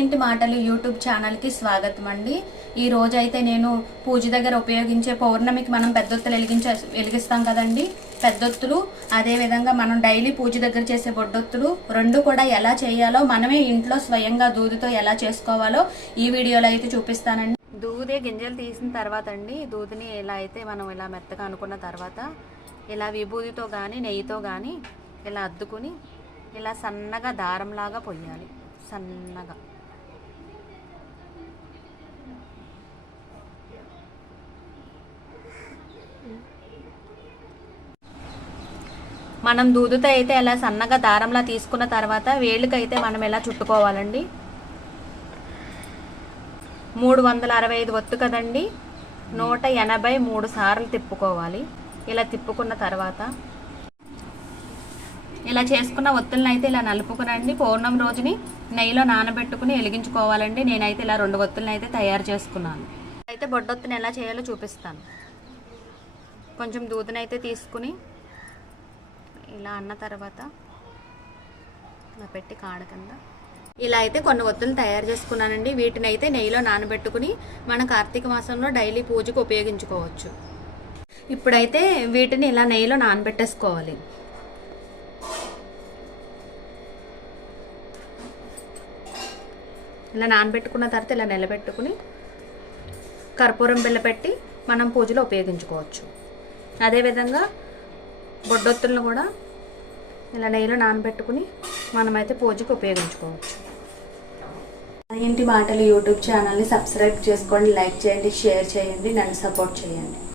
ఇంటి మాటలు యూట్యూబ్ ఛానల్కి స్వాగతం అండి. ఈ రోజు అయితే నేను పూజ దగ్గర ఉపయోగించే పౌర్ణమికి మనం పెద్దొత్తులు వెలిగించే వెలిగిస్తాం కదండి. పెద్దొత్తులు అదేవిధంగా మనం డైలీ పూజ దగ్గర చేసే బొడ్డొత్తులు రెండు కూడా ఎలా చేయాలో మనమే ఇంట్లో స్వయంగా దూదితో ఎలా చేసుకోవాలో ఈ వీడియోలో అయితే చూపిస్తానండి. దూదే గింజలు తీసిన తర్వాత అండి దూదిని ఇలా అయితే మనం ఇలా మెత్తగా అనుకున్న తర్వాత ఇలా విభూతితో కానీ నెయ్యితో కానీ ఇలా అద్దుకుని ఇలా సన్నగా దారంలాగా పొయ్యాలి. సన్నగా. మనం దూదుతో అయితే ఇలా సన్నగా దారంలా తీసుకున్న తర్వాత వేళ్ళకైతే మనం ఎలా చుట్టుకోవాలండి? మూడు వందల అరవై ఐదు ఒత్తు కదండి. నూట ఎనభై మూడు సార్లు తిప్పుకోవాలి. ఇలా తిప్పుకున్న తర్వాత ఇలా చేసుకున్న ఒత్తులను అయితే ఇలా నలుపుకునండి. పౌర్ణమి రోజుని నెయ్యిలో నానబెట్టుకుని వెలిగించుకోవాలండి. నేనైతే ఇలా రెండు ఒత్తులను అయితే తయారు చేసుకున్నాను. అయితే బొడ్డొత్తుని ఎలా చేయాలో చూపిస్తాను. కొంచెం దూదనైతే తీసుకుని ఇలా అన్న తర్వాత ఇలా పెట్టి కాడ కింద. ఇలా అయితే కొన్ని ఒత్తులు తయారు చేసుకున్నానండి. వీటిని అయితే నెయ్యిలో నానబెట్టుకుని మన కార్తీక మాసంలో డైలీ పూజకు ఉపయోగించుకోవచ్చు. ఇప్పుడైతే వీటిని ఇలా నెయ్యిలో నానబెట్టేసుకోవాలి. ఇలా నానబెట్టుకున్న తర్వాత ఇలా నిలబెట్టుకుని కర్పూరం బిల్ల పెట్టి మనం పూజలో ఉపయోగించుకోవచ్చు. అదేవిధంగా బొడ్డొత్తులను కూడా ఇలా నెయ్యిలో నానబెట్టుకుని మనమైతే పూజకు ఉపయోగించుకోవచ్చు. ఇంటి మాటలు? యూట్యూబ్ ఛానల్ని సబ్స్క్రైబ్ చేసుకోండి లైక్ చేయండి షేర్ చేయండి నన్ను సపోర్ట్ చేయండి.